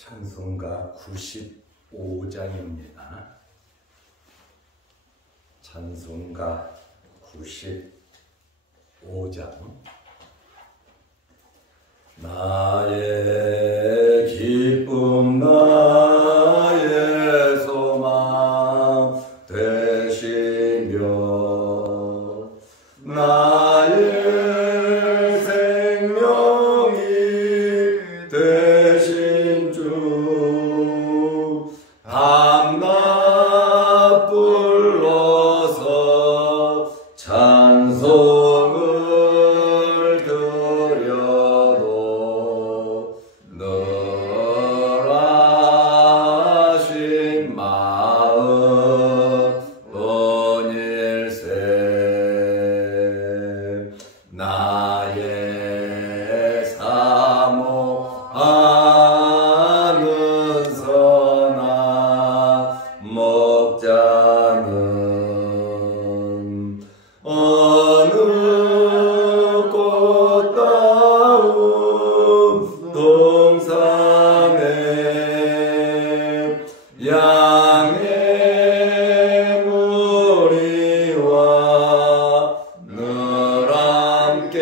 찬송가 95장입니다. 찬송가 95장. 나의 기쁨 나의 소망 되시며 나의 생명이 되신 주 밤낮 불러서 찬송을 드려도 늘 하신 마음 은일세. 나의 사모하는 선한 목자는 어느 꽃다운 동산에 양의 무리와 늘 함께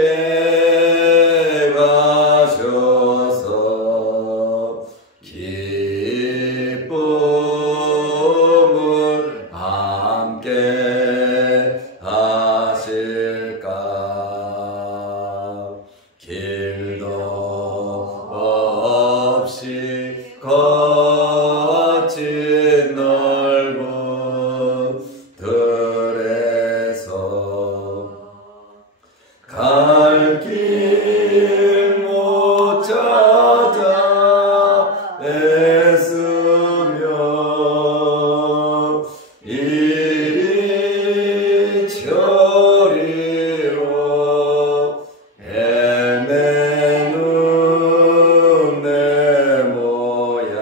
가셔서 기쁨을 함께 하실까. 길도 없이 거친 넓은 들에서 갈 길 못 찾아 애쓰며 이리 저리로 헤매는 내 모양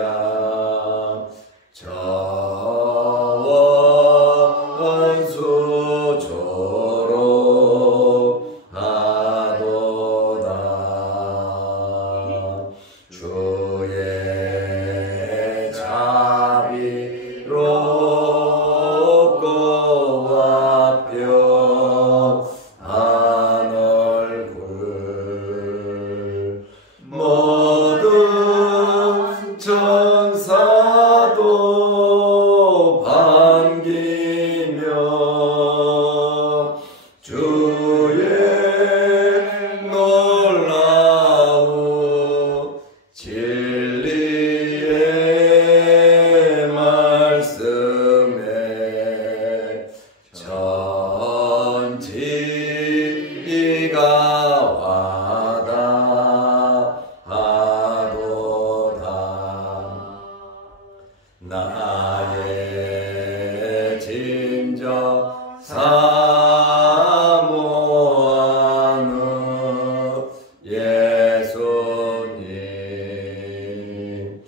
저원수조로 하도다. 주의 자비롭고 화평한 얼굴 모든 천사도 반기며 주의 놀라운 진리의 말씀에 전지가 와닿하도다. 나의 진정 사모하는 예수님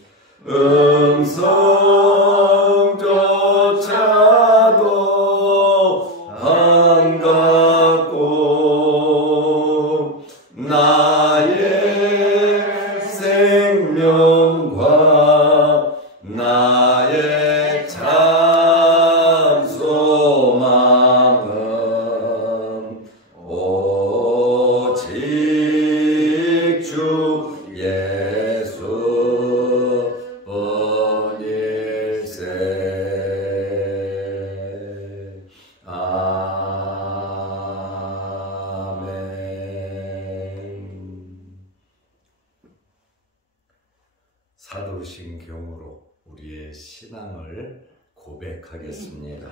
음성조차도 반갑고 나의 생명과 나의 참 소망은 오직 주 예수 뿐일세. 아멘. 사도신경으로 우리의 신앙을 고백하겠습니다.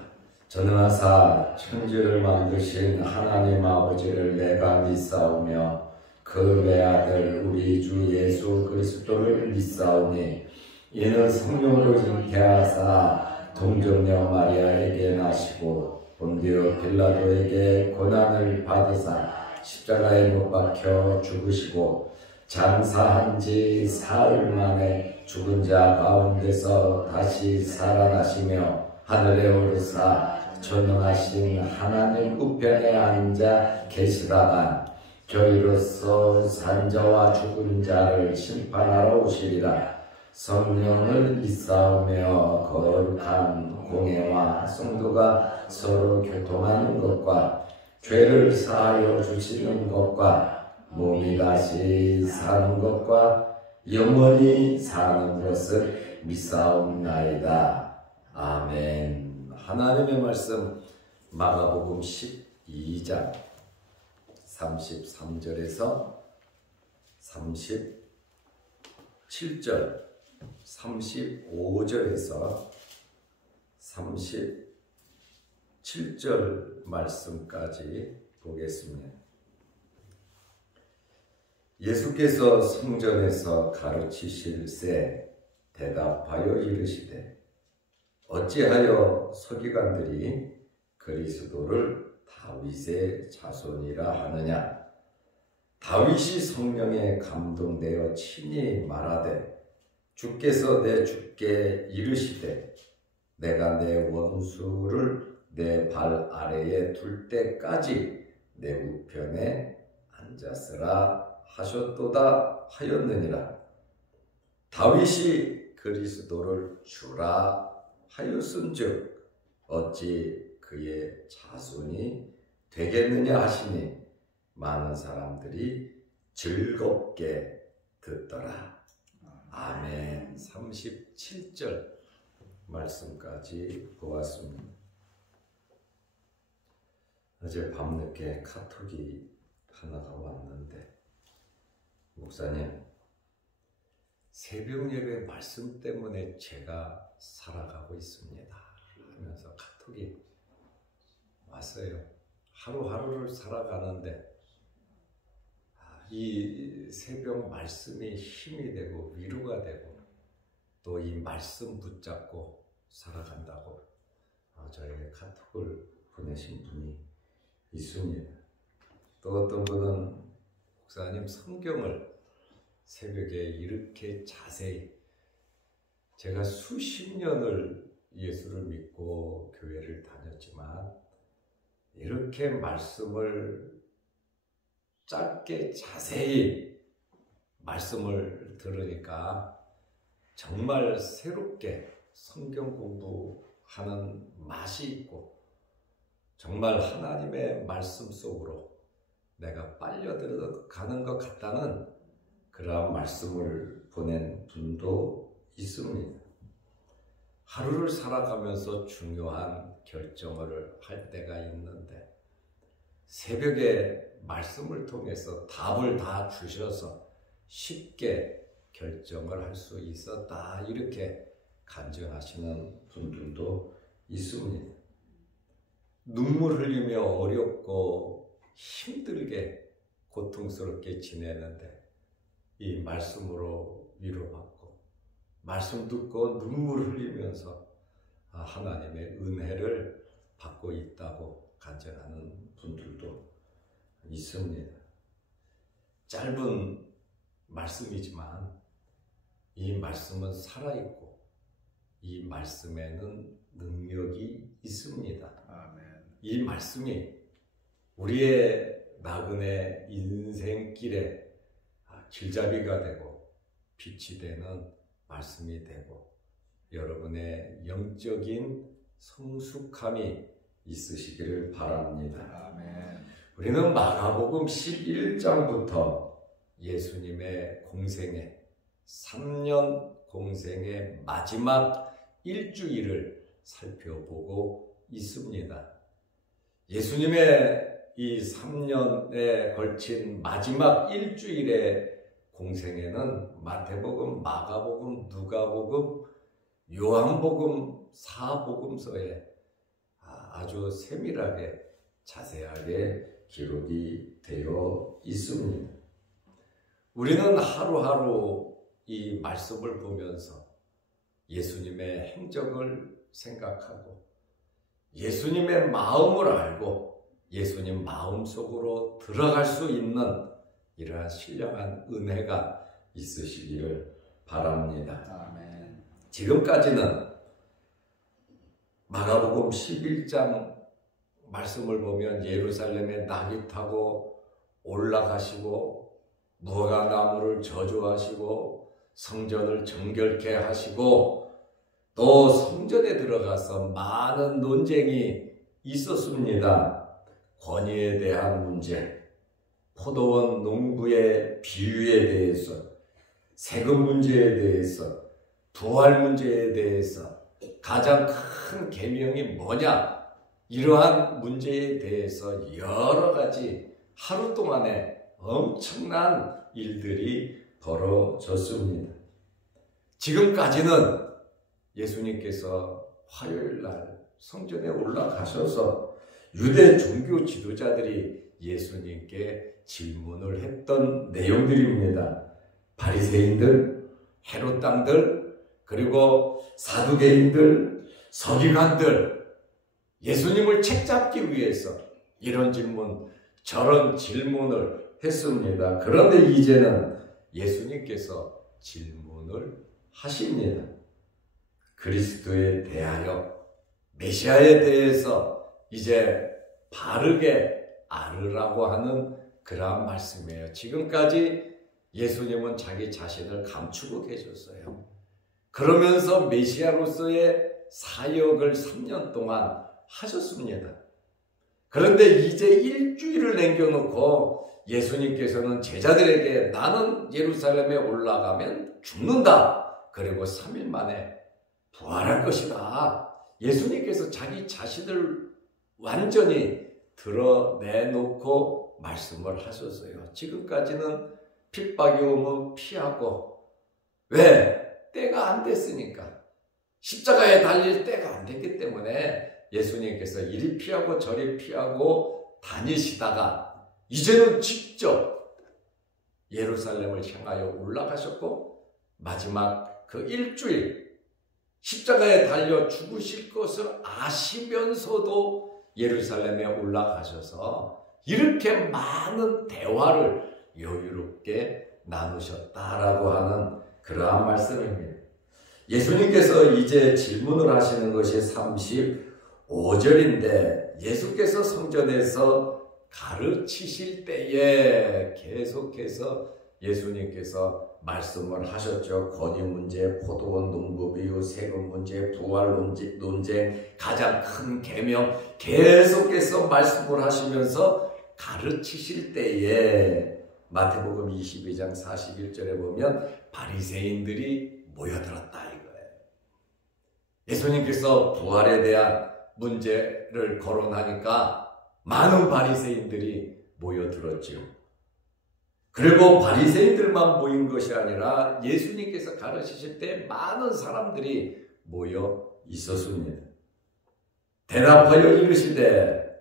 전능하사 천지를 만드신 하나님 아버지를 내가 믿사오며 그 외아들 우리 주 예수 그리스도를 믿사오니 이는 성령으로 잉태하사 동정녀 마리아에게 나시고 본디오 빌라도에게 고난을 받으사 십자가에 못 박혀 죽으시고 장사한 지 사흘 만에 죽은 자 가운데서 다시 살아나시며 하늘에 오르사 전능하신 하나님 우편에 앉아 계시다가 저희로서 산자와 죽은 자를 심판하러 오시리라. 성령을 입사하며 거룩한 공예와 성도가 서로 교통하는 것과 죄를 사하여 주시는 것과 몸이 다시 사는 것과 영원히 사는 것을 믿사옵나이다. 아멘. 하나님의 말씀 마가복음 12장 33절에서 37절 35절에서 37절 말씀까지 보겠습니다. 예수께서 성전에서 가르치실새 대답하여 이르시되 어찌하여 서기관들이 그리스도를 다윗의 자손이라 하느냐? 다윗이 성령에 감동되어 친히 말하되 주께서 내 주께 이르시되 내가 내 원수를 내 발 아래에 둘 때까지 내 우편에 앉았으라 하셨도다 하였느니라. 다윗이 그리스도를 주라 하였은즉 어찌 그의 자손이 되겠느냐 하시니 많은 사람들이 즐겁게 듣더라. 아멘. 37절 말씀까지 보았습니다. 어제 밤늦게 카톡이 하나가 왔는데, 목사님, 새벽 예배 말씀 때문에 제가 살아가고 있습니다 하면서 카톡이 왔어요. 하루하루를 살아가는데 이 새벽 말씀이 힘이 되고 위로가 되고 또 이 말씀 붙잡고 살아간다고 저에게 카톡을 보내신 분이 있습니다. 또 어떤 분은 목사님 성경을 새벽에 이렇게 자세히, 제가 수십 년을 예수를 믿고 교회를 다녔지만 이렇게 말씀을 짧게 자세히 말씀을 들으니까 정말 새롭게 성경 공부하는 맛이 있고 정말 하나님의 말씀 속으로 내가 빨려 들어가는 것 같다는 그러한 말씀을 보낸 분도 있습니다. 하루를 살아가면서 중요한 결정을 할 때가 있는데 새벽에 말씀을 통해서 답을 다 주셔서 쉽게 결정을 할 수 있었다, 이렇게 간증하시는 분들도 있습니다. 눈물 흘리며 어렵고 힘들게 고통스럽게 지내는데 이 말씀으로 위로받고 말씀 듣고 눈물 흘리면서 하나님의 은혜를 받고 있다고 간증하는 분들도 있습니다. 짧은 말씀이지만 이 말씀은 살아있고 이 말씀에는 능력이 있습니다. 아멘. 이 말씀이 우리의 나그네 인생길에 길잡이가 되고 빛이 되는 말씀이 되고 여러분의 영적인 성숙함이 있으시기를 바랍니다. 아멘. 우리는 마가복음 11장부터 예수님의 공생애, 3년 공생의 마지막 일주일을 살펴보고 있습니다. 예수님의 이 3년에 걸친 마지막 일주일의 공생애는 마태복음, 마가복음, 누가복음, 요한복음, 사복음서에 아주 세밀하게 자세하게 기록이 되어 있습니다. 우리는 하루하루 이 말씀을 보면서 예수님의 행적을 생각하고 예수님의 마음을 알고 예수님 마음속으로 들어갈 수 있는 이러한 신령한 은혜가 있으시기를 바랍니다. 아멘. 지금까지는 마가복음 11장 말씀을 보면 예루살렘에 낙이 타고 올라가시고 무화과나무를 저주하시고 성전을 정결케 하시고 또 성전에 들어가서 많은 논쟁이 있었습니다. 권위에 대한 문제, 포도원 농부의 비유에 대해서, 세금 문제에 대해서, 부활 문제에 대해서, 가장 큰 계명이 뭐냐, 이러한 문제에 대해서 여러 가지 하루 동안에 엄청난 일들이 벌어졌습니다. 지금까지는 예수님께서 화요일날 성전에 올라가셔서 유대 종교 지도자들이 예수님께 질문을 했던 내용들입니다. 바리새인들, 헤롯 당들, 그리고 사두개인들, 서기관들, 예수님을 책잡기 위해서 이런 질문, 저런 질문을 했습니다. 그런데 이제는 예수님께서 질문을 하십니다. 그리스도에 대하여, 메시아에 대해서 이제 바르게 알으라고 하는 그러한 말씀이에요. 지금까지 예수님은 자기 자신을 감추고 계셨어요. 그러면서 메시아로서의 사역을 3년 동안 하셨습니다. 그런데 이제 일주일을 남겨놓고 예수님께서는 제자들에게 나는 예루살렘에 올라가면 죽는다. 그리고 3일 만에 부활할 것이다. 예수님께서 자기 자신을 완전히 드러내놓고 말씀을 하셨어요. 지금까지는 핍박이 오면 피하고, 왜? 때가 안 됐으니까. 십자가에 달릴 때가 안 됐기 때문에 예수님께서 이리 피하고 저리 피하고 다니시다가 이제는 직접 예루살렘을 향하여 올라가셨고, 마지막 그 일주일 십자가에 달려 죽으실 것을 아시면서도 예루살렘에 올라가셔서 이렇게 많은 대화를 여유롭게 나누셨다라고 하는 그러한 말씀입니다. 예수님께서 이제 질문을 하시는 것이 35절인데 예수께서 성전에서 가르치실 때에 계속해서 예수님께서 말씀을 하셨죠. 권위 문제, 포도원 농부 비유, 세금 문제, 부활 논쟁, 가장 큰 계명 계속해서 말씀을 하시면서 가르치실 때에 마태복음 22장 41절에 보면 바리새인들이 모여들었다 이거예요. 예수님께서 부활에 대한 문제를 거론하니까 많은 바리새인들이 모여들었지요. 그리고 바리새인들만 모인 것이 아니라 예수님께서 가르치실 때 많은 사람들이 모여 있었습니다. 대답하여 이르시되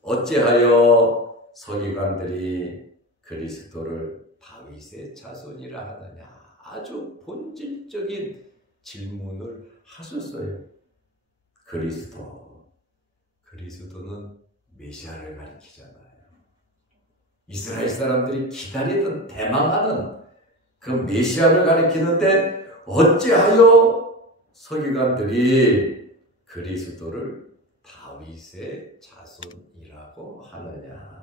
어찌하여 서기관들이 그리스도를 다윗의 자손이라 하느냐. 아주 본질적인 질문을 하셨어요. 그리스도는 메시아를 가리키잖아요. 이스라엘 사람들이 기다리던 대망하는 그 메시아를 가리키는데 어찌하여 서기관들이 그리스도를 다윗의 자손이라고 하느냐.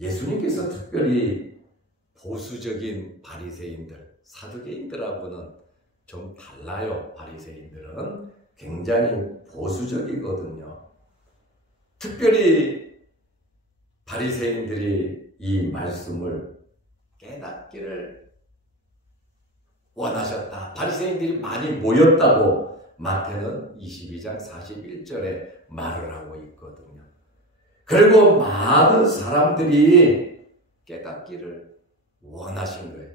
예수님께서 특별히 보수적인 바리새인들, 사두개인들하고는 좀 달라요. 바리새인들은 굉장히 보수적이거든요. 특별히 바리새인들이 이 말씀을 깨닫기를 원하셨다. 바리새인들이 많이 모였다고 마태는 22장 41절에 말을 하고 있거든요. 그리고 많은 사람들이 깨닫기를 원하신 거예요.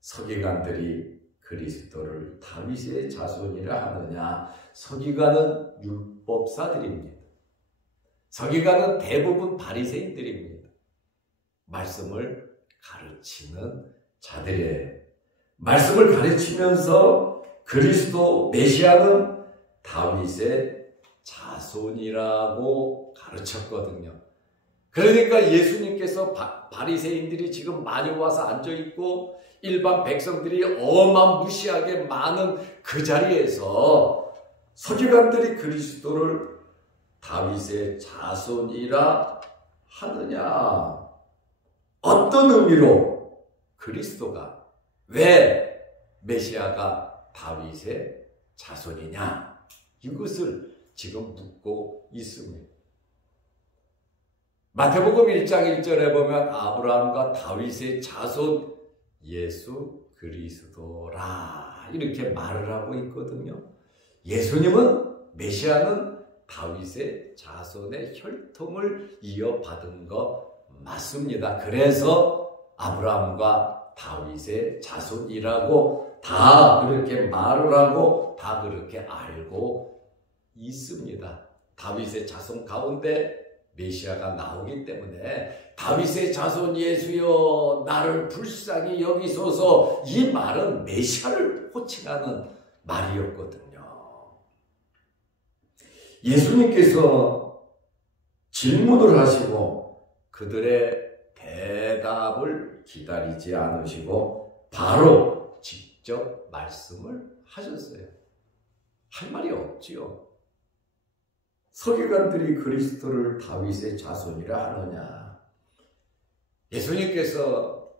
서기관들이 그리스도를 다윗의 자손이라 하느냐. 서기관은 율법사들입니다. 서기관은 대부분 바리새인들입니다. 말씀을 가르치는 자들이에요. 말씀을 가르치면서 그리스도 메시아는 다윗의 자손이라고 가르쳤거든요. 그러니까 예수님께서 바리새인들이 지금 많이 와서 앉아있고 일반 백성들이 어마무시하게 많은 그 자리에서 서기관들이 그리스도를 다윗의 자손이라 하느냐. 어떤 의미로 그리스도가 왜 메시아가 다윗의 자손이냐? 이것을 지금 묻고 있습니다. 마태복음 1장 1절에 보면 아브라함과 다윗의 자손 예수 그리스도라 이렇게 말을 하고 있거든요. 예수님은 메시아는 다윗의 자손의 혈통을 이어받은 것 맞습니다. 그래서 아브라함과 다윗의 자손이라고 다 그렇게 말을 하고 다 그렇게 알고 있습니다. 다윗의 자손 가운데 메시아가 나오기 때문에 다윗의 자손 예수여 나를 불쌍히 여기소서, 이 말은 메시아를 호칭하는 말이었거든요. 예수님께서 질문을 하시고 그들의 대답을 기다리지 않으시고 바로 직접 말씀을 하셨어요. 할 말이 없지요. 서기관들이 그리스도를 다윗의 자손이라 하느냐? 예수님께서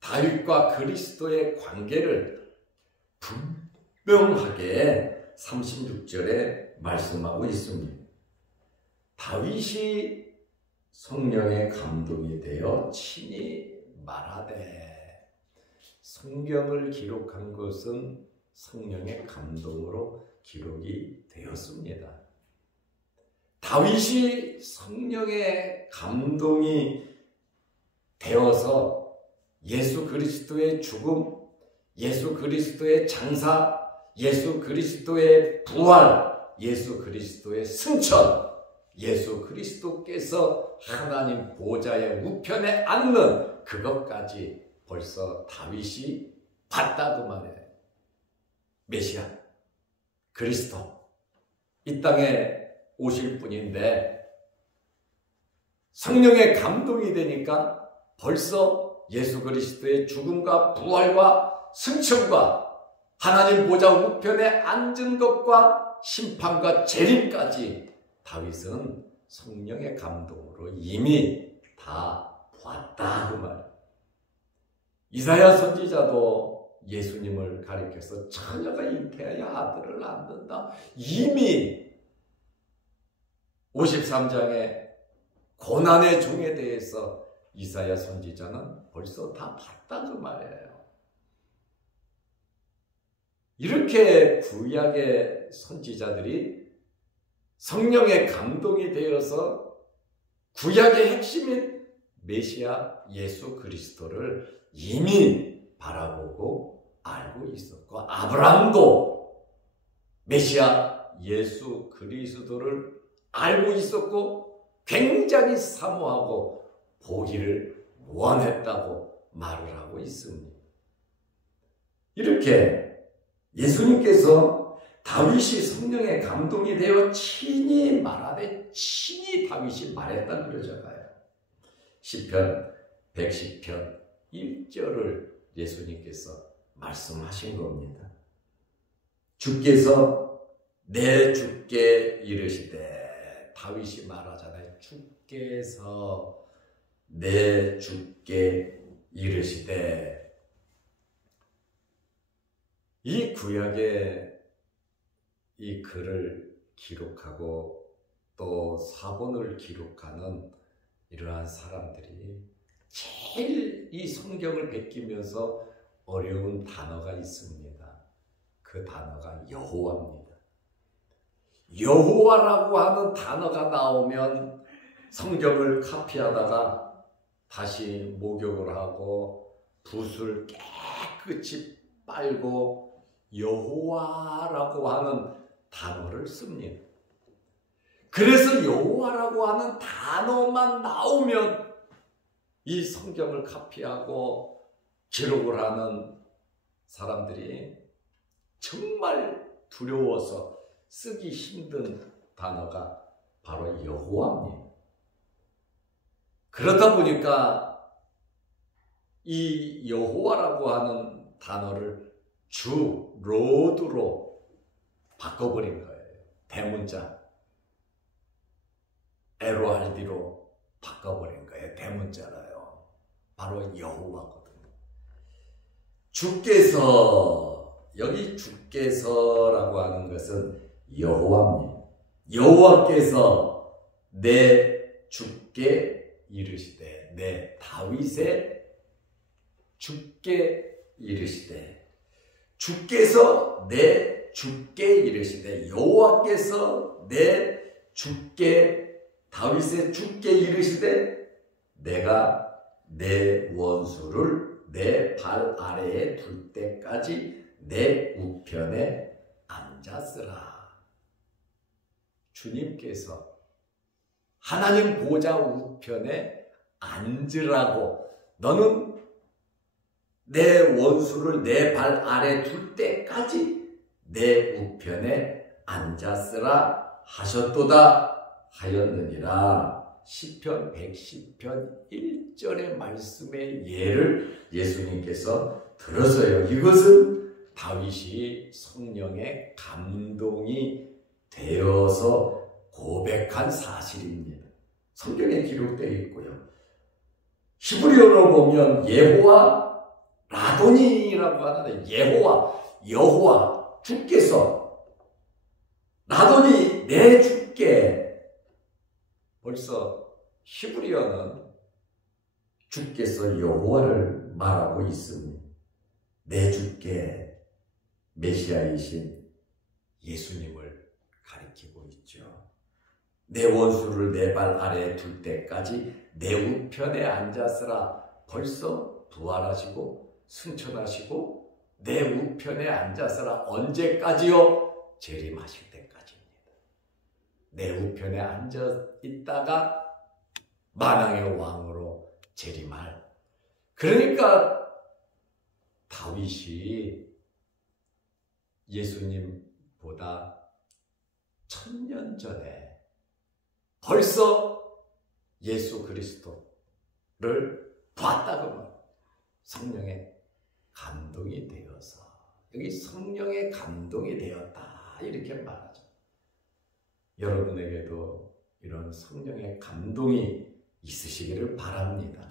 다윗과 그리스도의 관계를 분명하게 36절에 말씀하고 있습니다. 다윗이 성령의 감동이 되어 친히 말하되, 성경을 기록한 것은 성령의 감동으로 기록이 되었습니다. 다윗이 성령의 감동이 되어서 예수 그리스도의 죽음, 예수 그리스도의 장사, 예수 그리스도의 부활, 예수 그리스도의 승천, 예수 그리스도께서 하나님 보좌의 우편에 앉는 그것까지 벌써 다윗이 봤다 그 말이에요. 메시아 그리스도 이 땅에 오실 분인데 성령의 감동이 되니까 벌써 예수 그리스도의 죽음과 부활과 승천과 하나님 보좌 우편에 앉은 것과 심판과 재림까지 다윗은 성령의 감동으로 이미 다 보았다 그 말. 이사야 선지자도 예수님을 가리켜서 처녀가 잉태하여 아들을 낳는다. 이미 53장의 고난의 종에 대해서 이사야 선지자는 벌써 다 봤다 그 말이에요. 이렇게 구약의 선지자들이 성령의 감동이 되어서 구약의 핵심인 메시아 예수 그리스도를 이미 바라보고 알고 있었고, 아브라함도 메시아 예수 그리스도를 알고 있었고 굉장히 사모하고 보기를 원했다고 말을 하고 있습니다. 이렇게 예수님께서 다윗이 성령의 감동이 되어 친히 말하되 친히 다윗이 말했다는 그러잖아요. 시편 110편 1절을 예수님께서 말씀하신 겁니다. 주께서 내 주께 이르시되, 다윗이 말하잖아요. 주께서 내 주께 이르시되. 이 구약의 이 글을 기록하고 또 사본을 기록하는 이러한 사람들이 제일 이 성경을 베끼면서 어려운 단어가 있습니다. 그 단어가 여호와입니다. 여호와라고 하는 단어가 나오면 성경을 카피하다가 다시 목욕을 하고 붓을 깨끗이 빨고 여호와라고 하는 단어를 씁니다. 그래서 여호와라고 하는 단어만 나오면 이 성경을 카피하고 기록을 하는 사람들이 정말 두려워서 쓰기 힘든 단어가 바로 여호와입니다. 그러다 보니까 이 여호와라고 하는 단어를 주, 로드로 바꿔버린 거예요. 대문자 LORD로 바꿔버린 거예요. 대문자라요. 바로 여호와거든요. 주께서, 여기 주께서라고 하는 것은 여호와입니다. 여호와께서 내 주께 이르시되, 내 다윗의 주께 이르시되, 주께서 내 주께 이르시되, 여호와께서 내 주께, 다윗의 주께 이르시되, 내가 내 원수를 내 발 아래에 둘 때까지 내 우편에 앉았으라. 주님께서 하나님 보좌 우편에 앉으라고, 너는 내 원수를 내 발 아래 둘 때까지 내 우편에 앉았으라 하셨도다 하였느니라. 시편 110편 1절의 말씀의 예를 예수님께서 들어서요. 이것은 다윗이 성령의 감동이 되어서 고백한 사실입니다. 성경에 기록되어 있고요. 히브리어로 보면 여호와 라도니라고 하는데, 여호와 주께서, 라도니 내 주께. 벌써 히브리어는 주께서 여호와를 말하고 있습니다. 내 주께 메시아이신 예수님을 가리키고 있죠. 내 원수를 내 발 아래에 둘 때까지 내 우편에 앉았으라. 벌써 부활하시고 승천하시고 내 우편에 앉았으라. 언제까지요? 재림하실 때까지입니다. 내 우편에 앉아 있다가 만왕의 왕으로 재림할. 그러니까 다윗이 예수님보다 1000년 전에 벌써 예수 그리스도를 봤다 그러면 성령의 감동이 되어서, 여기 성령의 감동이 되었다 이렇게 말하죠. 여러분에게도 이런 성령의 감동이 있으시기를 바랍니다.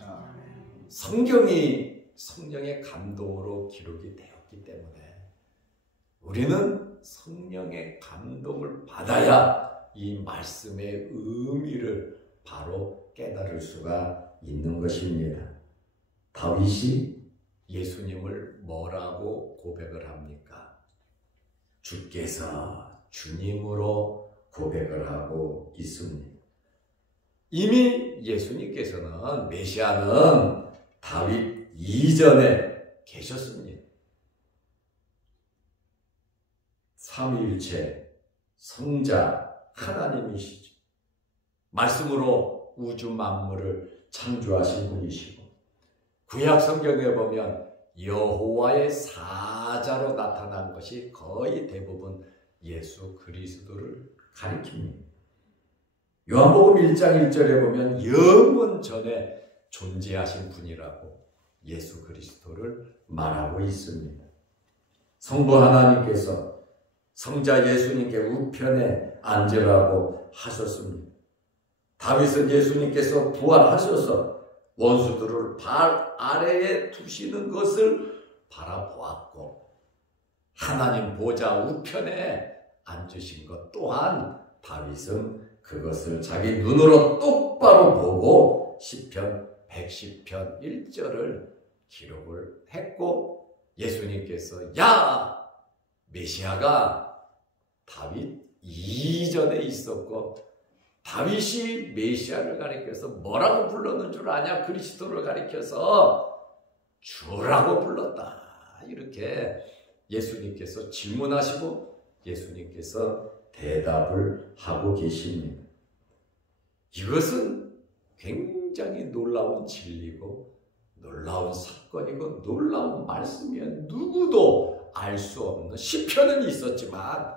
성경이 성령의 감동으로 기록이 되었기 때문에 우리는 성령의 감동을 받아야 이 말씀의 의미를 바로 깨달을 수가 있는 것입니다. 다윗이 예수님을 뭐라고 고백을 합니까? 주께서 주님으로 고백을 하고 있습니다. 이미 예수님께서는, 메시아는 다윗 이전에 계셨습니다. 삼위일체 성자 하나님이시죠. 말씀으로 우주 만물을 창조하신 분이시고, 구약 성경에 보면 여호와의 사자로 나타난 것이 거의 대부분 예수 그리스도를 가리킵니다. 요한복음 1장 1절에 보면 영원 전에 존재하신 분이라고 예수 그리스도를 말하고 있습니다. 성부 하나님께서 성자 예수님께 우편에 앉으라고 하셨습니다. 다윗은 예수님께서 부활하셔서 원수들을 발 아래에 두시는 것을 바라보았고, 하나님 보좌 우편에 앉으신 것 또한 다윗은 그것을 자기 눈으로 똑바로 보고 시편 110편 1절을 기록을 했고, 예수님께서 야! 메시아가 다윗 이전에 있었고, 다윗이 메시아를 가리켜서 뭐라고 불렀는 줄 아냐? 그리스도를 가리켜서 주라고 불렀다. 이렇게 예수님께서 질문하시고 예수님께서 대답을 하고 계십니다. 이것은 굉장히 놀라운 진리고 놀라운 사건이고 놀라운 말씀이야. 누구도 알 수 없는, 시편은 있었지만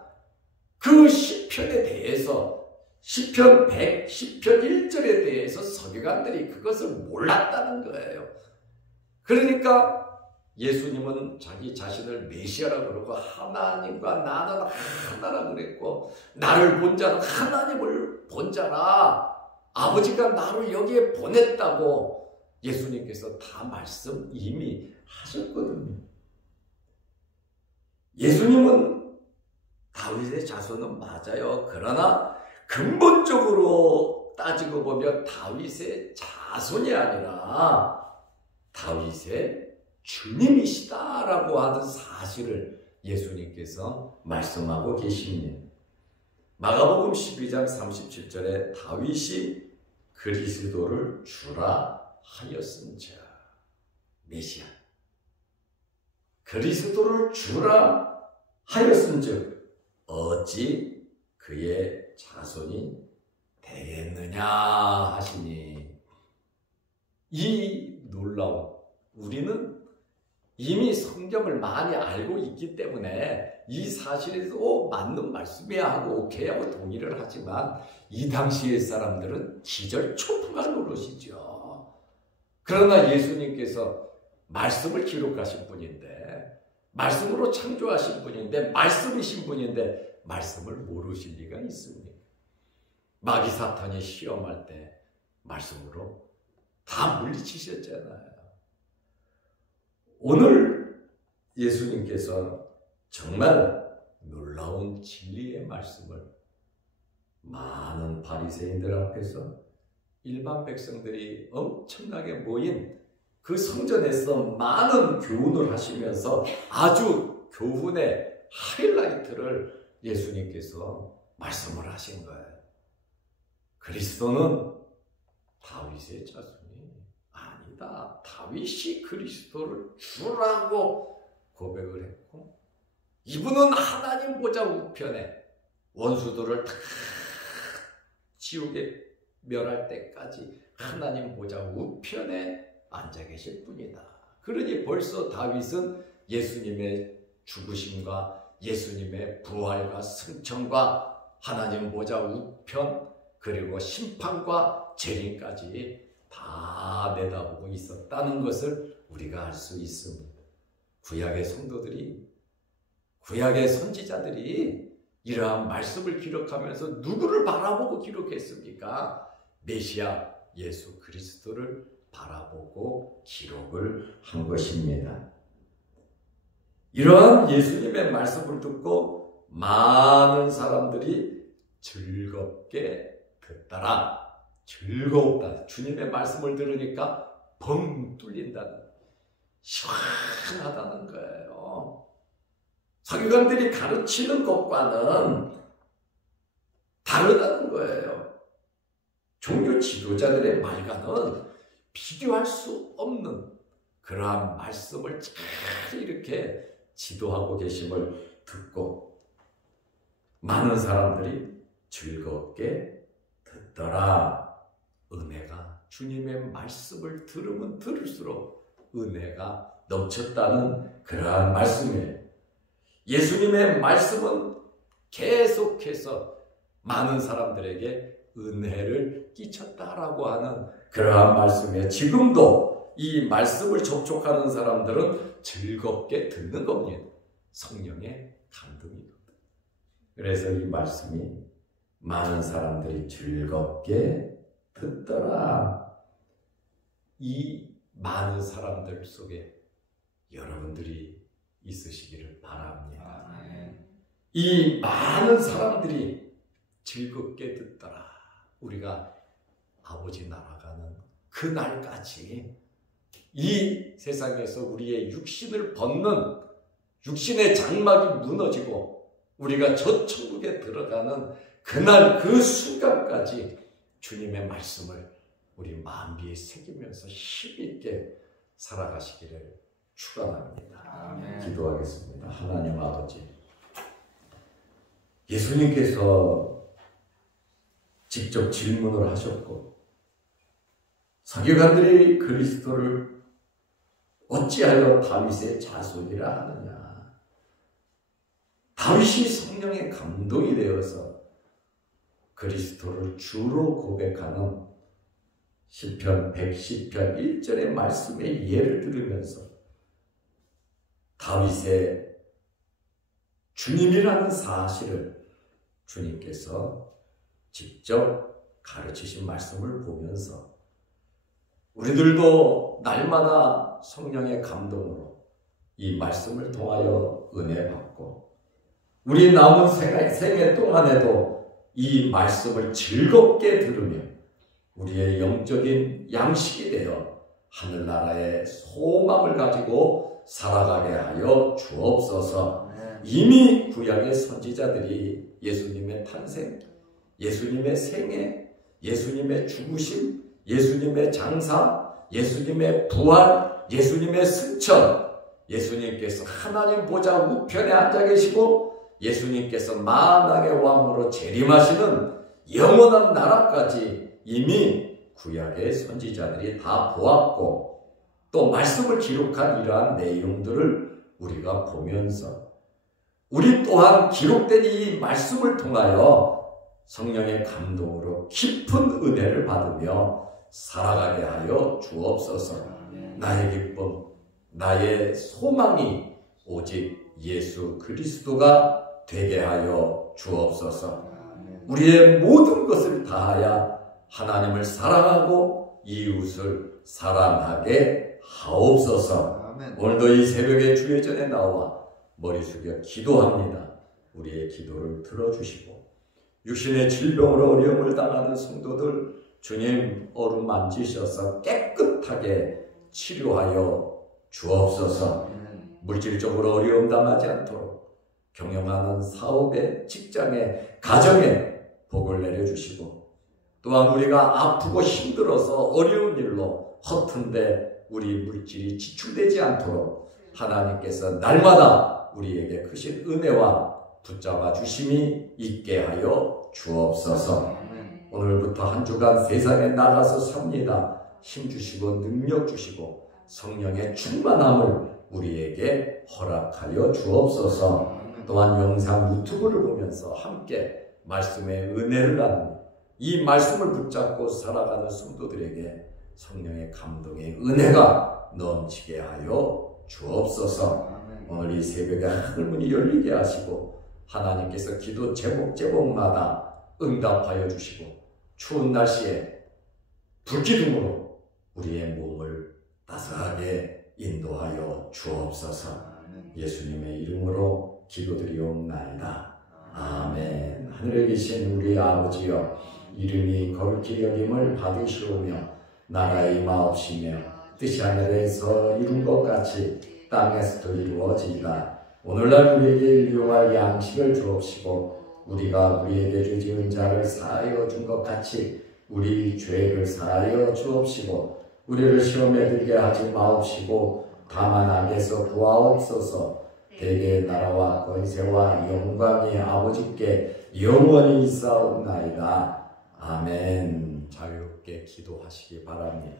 그 시편에 대해서, 시편 110편 1절에 대해서 서기관들이 그것을 몰랐다는 거예요. 그러니까 예수님은 자기 자신을 메시아라고 그러고, 하나님과 나는 하나라 그랬고, 나를 본 자는 하나님을 본 자라, 아버지가 나를 여기에 보냈다고 예수님께서 다 말씀 이미 하셨거든요. 예수님은 다윗의 자손은 맞아요. 그러나 근본적으로 따지고 보면 다윗의 자손이 아니라 다윗의 주님이시다라고 하는 사실을 예수님께서 말씀하고 계십니다. 마가복음 12장 37절에 다윗이 그리스도를 주라 하였은즉, 메시아 그리스도를 주라 하였은즉 어찌 그의 자손이 되겠느냐 하시니, 이 놀라운, 우리는 이미 성경을 많이 알고 있기 때문에 이 사실에도 맞는 말씀이야 하고 오케이 하고 동의를 하지만, 이 당시의 사람들은 기절초풍할 노릇이죠. 그러나 예수님께서 말씀을 기록하신 분인데, 말씀으로 창조하신 분인데, 말씀이신 분인데 말씀을 모르실 리가 있습니까? 마귀 사탄이 시험할 때 말씀으로 다 물리치셨잖아요. 오늘 예수님께서 정말 놀라운 진리의 말씀을 많은 바리새인들 앞에서 일반 백성들이 엄청나게 모인 그 성전에서 많은 교훈을 하시면서 아주 교훈의 하이라이트를 예수님께서 말씀을 하신 거예요. 그리스도는 다윗의 자손이 아니다. 다윗이 그리스도를 주라고 고백을 했고, 이분은 하나님 보좌 우편에 원수들을 다 지옥에 멸할 때까지 하나님 보좌 우편에 앉아 계실 분이다. 그러니 벌써 다윗은 예수님의 죽으심과 예수님의 부활과 승천과 하나님 보좌 우편, 그리고 심판과 재림까지 다 내다보고 있었다는 것을 우리가 알 수 있습니다. 구약의 성도들이, 구약의 선지자들이 이러한 말씀을 기록하면서 누구를 바라보고 기록했습니까? 메시아 예수 그리스도를 바라보고 기록을 한 것입니다. 이러한 예수님의 말씀을 듣고 많은 사람들이 즐겁게 듣더라. 즐겁다. 주님의 말씀을 들으니까 벙 뚫린다는, 시원하다는 거예요. 서기관들이 가르치는 것과는 다르다는 거예요. 종교 지도자들의 말과는 비교할 수 없는 그러한 말씀을 잘 이렇게 지도하고 계심을 듣고 많은 사람들이 즐겁게 듣더라. 은혜가, 주님의 말씀을 들으면 들을수록 은혜가 넘쳤다는 그러한 말씀이에요. 예수님의 말씀은 계속해서 많은 사람들에게 은혜를 끼쳤다라고 하는 그러한 말씀이에요. 지금도 이 말씀을 접촉하는 사람들은 즐겁게 듣는 겁니다. 성령의 감동입니다. 그래서 이 말씀이 많은 사람들이 즐겁게 듣더라. 이 많은 사람들 속에 여러분들이 있으시기를 바랍니다. 이 많은 사람들이 즐겁게 듣더라. 우리가 아버지 나아가는 그날까지 이 세상에서 우리의 육신을 벗는, 육신의 장막이 무너지고 우리가 저 천국에 들어가는 그날 그 순간까지 주님의 말씀을 우리 마음비에 새기면서 힘있게 살아가시기를 축원합니다. 아멘. 기도하겠습니다. 하나님 아버지, 예수님께서 직접 질문을 하셨고 서기관들이 그리스도를 어찌하여 다윗의 자손이라 하느냐. 다윗이 성령의 감동이 되어서 그리스도를 주로 고백하는 시편 110편 1절의 말씀의 예를 들으면서 다윗의 주님이라는 사실을 주님께서 직접 가르치신 말씀을 보면서 우리들도 날마다 성령의 감동으로 이 말씀을 통하여 은혜 받고 우리 남은 생애 동안에도 이 말씀을 즐겁게 들으며 우리의 영적인 양식이 되어 하늘나라의 소망을 가지고 살아가게 하여 주옵소서. 이미 구약의 선지자들이 예수님의 탄생, 예수님의 생애, 예수님의 죽으심, 예수님의 장사, 예수님의 부활, 예수님의 승천, 예수님께서 하나님 보좌 우편에 앉아 계시고 예수님께서 만왕의 왕으로 재림하시는 영원한 나라까지 이미 구약의 선지자들이 다 보았고 또 말씀을 기록한 이러한 내용들을 우리가 보면서 우리 또한 기록된 이 말씀을 통하여 성령의 감동으로 깊은 은혜를 받으며 살아가게 하여 주옵소서. 나의 기쁨, 나의 소망이 오직 예수 그리스도가 되게 하여 주옵소서. 우리의 모든 것을 다하여 하나님을 사랑하고 이웃을 사랑하게 하옵소서. 오늘도 이 새벽에 주의 전에 나와 머리 숙여 기도합니다. 우리의 기도를 들어주시고 육신의 질병으로 어려움을 당하는 성도들 주님 어루만지셔서 깨끗하게 치료하여 주옵소서. 물질적으로 어려움 당하지 않도록 경영하는 사업에, 직장에, 가정에 복을 내려주시고 또한 우리가 아프고 힘들어서 어려운 일로 허튼데 우리 물질이 지출되지 않도록 하나님께서 날마다 우리에게 크신 은혜와 붙잡아 주심이 있게 하여 주옵소서. 오늘부터 한 주간 세상에 나가서 삽니다. 힘 주시고 능력 주시고 성령의 충만함을 우리에게 허락하여 주옵소서. 또한 영상 유튜브를 보면서 함께 말씀의 은혜를 나누며 이 말씀을 붙잡고 살아가는 성도들에게 성령의 감동의 은혜가 넘치게 하여 주옵소서. 오늘 이 새벽에 하늘문이 열리게 하시고 하나님께서 기도 제목마다 응답하여 주시고 추운 날씨에 불기둥으로 우리의 몸을 따스하게 인도하여 주옵소서. 예수님의 이름으로 기도드리옵나이다. 아멘. 하늘에 계신 우리 아버지여, 이름이 거룩히 여김을 받으시오며 나라의 임하옵시며 뜻이 하늘에서 이룬 것 같이 땅에서도 이루어지이다. 오늘날 우리에게 일용할 양식을 주옵시고 우리가 우리에게 죄지은 자를 사하여 준 것 같이 우리 죄를 사하여 주옵시고 우리를 시험에 들게 하지 마옵시고 다만 악에서 구하옵소서. 대개의 나라와 권세와 영광이 아버지께 영원히 있사옵나이다. 아멘. 자유롭게 기도하시기 바랍니다.